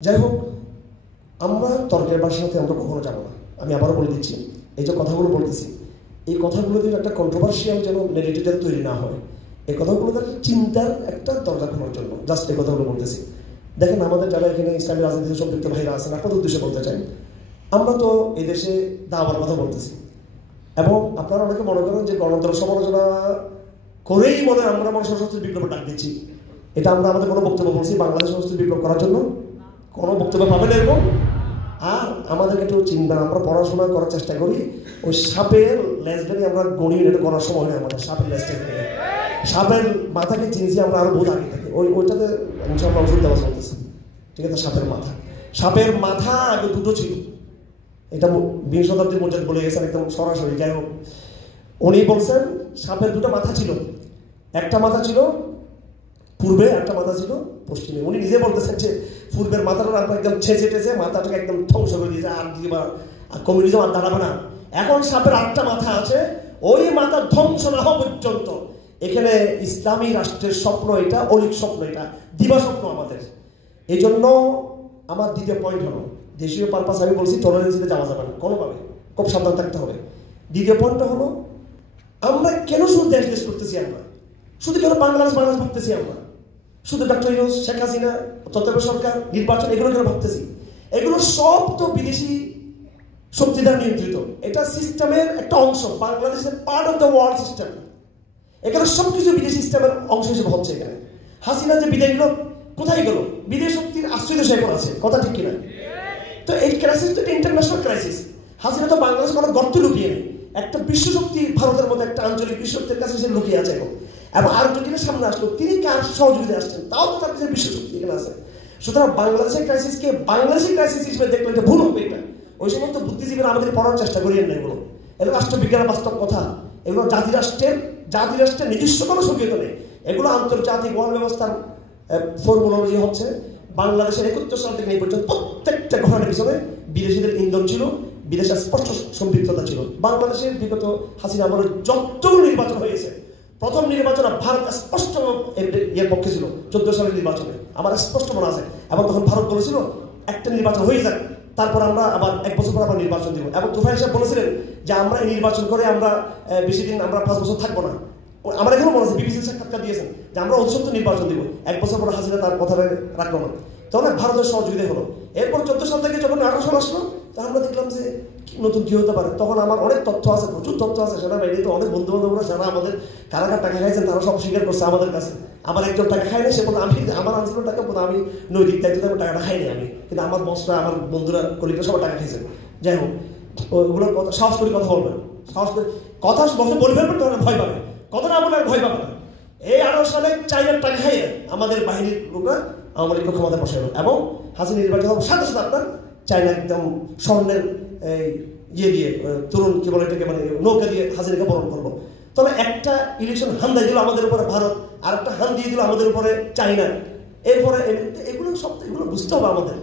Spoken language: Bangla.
যাই হোক, আমরা তর্কের বাসাতে আমরা কখনো যাবো না। আমি আবারও বলে দিচ্ছি, এই যে কথাগুলো বলতেছি, এই কথাগুলো যেন একটা কন্ট্রোভার্সিয়াল যেন নেগেটিভ যেন তৈরি না হয়, এই কথাগুলো একটা চিন্তার একটা দরজা খোলার জন্য জাস্ট এই কথাগুলো বলতেছি। দেখেন, আমাদের যারা এখানে ইসলামী রাজনীতিতে সম্পৃক্ত ভাইরা আছেন, আপনাদের উদ্দেশ্যে বলতে চাই, আমরা তো এই দেশে দাওয়ার কথা বলতেছি, এবং আপনারা অনেকে মনে করেন যে গণতন্ত্র সমালোচনা করেই মনে আমরা সশস্ত্র বিপ্লবের ডাক দিচ্ছি। এটা আমরা আমাদের কোনো বক্তব্য বলছি বাংলাদেশ সশস্ত্র বিপ্লব করার জন্য কোনো বক্তব্য পাবেন এরকম। আর আমাদেরকে একটু চিন্তা, আমরা পড়াশোনা করার চেষ্টা করি, ওই সাপের লেজটাকে আমরা গণি এটা করার সময় নেই আমাদের। সাপের লেজটাকে নিয়ে সাপের মাথাকে চিনছি আমরা আরো বহুত আগে থেকে, ওইটাতে ইনশাআল্লাহ ওষুধ দেওয়া চলতেছে, ঠিক আছে। সাপের মাথা আগে দুটো ছিল, এটা 20 শতাব্দীর মধ্যে বলে গেছেন একদম সরাসরি। যাই হোক, উনি বলছেন সাপের দুটো মাথা ছিল, একটা মাথা ছিল পূর্বে, একটা মাথা ছিল পশ্চিমে। উনি নিজে বলতেছেন যে পূর্বের মাথাটা একদম ছেঁচে টেছে মাথাটাকে একদম ধ্বংস করে দিয়েছে, আর দিবা কমিউনিজম আর দাঁড়াবে না। এখন সাপের 8টা মাথা আছে, ওই মাথা ধ্বংস না হওয়া পর্যন্ত এখানে ইসলামী রাষ্ট্রের স্বপ্ন, এটা অলিক স্বপ্ন, এটা দিবা স্বপ্ন আমাদের। এই জন্য আমার দ্বিতীয় পয়েন্ট হলো, দেশীয় পারপাস আমি বলছি টলারেন্সিতে যাওয়া যাবে না কোনোভাবে, খুব সাবধান থাকতে হবে। দ্বিতীয় পয়েন্টটা হলো, আমরা কেন শুধু দেশ দেশ করতেছি, আমরা শুধু কেন বাংলাদেশ ভাবতেছি, আমরা শুধু ডক্টর ইউনূস, শেখ হাসিনা, তত্ত্বাবধায়ক সরকার, নির্বাচন, এগুলো কেন ভাবতেছি? এগুলো সব তো বিদেশি শক্তি দ্বারা নিয়ন্ত্রিত, এটা সিস্টেমের একটা অংশ। বাংলাদেশের part of the world system, এখানে সবকিছু বিদেশি সিস্টেমের অংশ হিসেবে হচ্ছে। এখানে হাসিনা যে বিদায় নিল, কোথায় গেল? বিদেশ শক্তির আশ্রয় দেশে এখন আছে, কথা ঠিক কিনা? তো এই ক্রাইসিস তো ইন্টারন্যাশনাল ক্রাইসিস। হাসিনা তো বাংলাদেশ কোনো গর্ত লুকিয়ে নেই, একটা বিশ্বশক্তি ভারতের মতো একটা আঞ্চলিক বিশ্বশক্তির কাছে সে লুকিয়ে আছে এখন। এবং আর্জেন্টিনার সামনে আসলো, তিনি কার সহযোগিতায় আসছেন? তাও তো তার কাছে বিশ্বশক্তি এখানে আছে। সুতরাং বাংলাদেশের ক্রাইসিসকে বাংলাদেশের ক্রাইসিস হিসেবে দেখলে এটা ভুল হবে। এটা ওই সমস্ত বুদ্ধিজীবীরা আমাদের পড়ার চেষ্টা করিয়েন না, এগুলো এগুলো রাষ্ট্রবিজ্ঞানের বাস্তব কথা। এগুলো জাতিরাষ্ট্রের নিজস্ব কোনো সক্রিয়তা নেই, এগুলো আন্তর্জাতিক ওয়ার্ল্ড ব্যবস্থার ফর্মুলজি হচ্ছে। বাংলাদেশের 71 সাল থেকে এই পর্যন্ত প্রত্যেকটা ঘটনার পিছনে বিদেশিদের ইন্ধন ছিল, বিদেশের স্পষ্ট সম্পৃক্ততা ছিল। বাংলাদেশের বিগত হাসিনা আমলের যতগুলো নির্বাচন হয়েছে, প্রথম নির্বাচনে ভারত স্পষ্ট এর পক্ষে ছিল। 14 সালের নির্বাচনে আমার স্পষ্ট মনে আছে, এবং তখন ভারত বলেছিল একটা নির্বাচন হয়ে যাক, তারপর আমরা আবার 1 বছর পর আবার নির্বাচন দিব। এবং তুফাইল সাহেব বলেছিলেন যে আমরা এই নির্বাচন করে আমরা বেশি দিন, আমরা 5 বছর থাকবো না। আমার এখানে মনে আছে, বিবিসির সাক্ষাৎকার দিয়েছেন যে আমরা অতিসত্ত্ব নির্বাচন দিব। 1 বছর পর হাসিনা তার কথা রাখলো না, তখন ভারতের সহযোগিতা হলো। এরপর 14 সাল থেকে যখন 18 সাল আসলো, তখন আমরা দেখলাম যে নতুন কি হতে পারে। তখন আমার অনেক তথ্য আছে, প্রচুর তথ্য আছে সেনাবাহিনীতে, অনেক বন্ধু বান্ধবরা যারা আমাদের কারা টাকা খাইছেন তারা সব স্বীকার করছে আমাদের কাছে। আমার একজন টাকা খাইনি, সে বলতে আমি আমার আনসার টাকা বলতে আমি নৈতিক দায়িত্ব টাকাটা খাইনি আমি, কিন্তু আমার বসরা, আমার বন্ধুরা, কলিগরা সবাই টাকা খাইছেন। যাই হোক, ওগুলোর কথা সাহস করে কথা বলবেন, সাহস করে কথা বলে ফেলবেন, তখন ভয় পাবে। কথা না বলে আর ভয় পাবে না। এই 18 সালে চাইনার টাকা খাইয়ে আমাদের বাহিনীর লোকরা আওয়ামী লীগকে ক্ষমতা বসাইল, এবং হাসিনা নির্বাচন সাথে সাথে আপনার চাইনা একদম স্বর্ণের ইয়ে দিয়ে, তরুণ কি বলে এটাকে, মানে নৌকা দিয়ে হাসিনাকে বরণ করলো। তাহলে একটা ইলেকশন হান দিয়ে দিল আমাদের উপরে ভারত, আর একটা হান দিয়ে দিল আমাদের উপরে চাইনা। এরপরে এগুলো সব, এগুলো বুঝতে হবে আমাদের।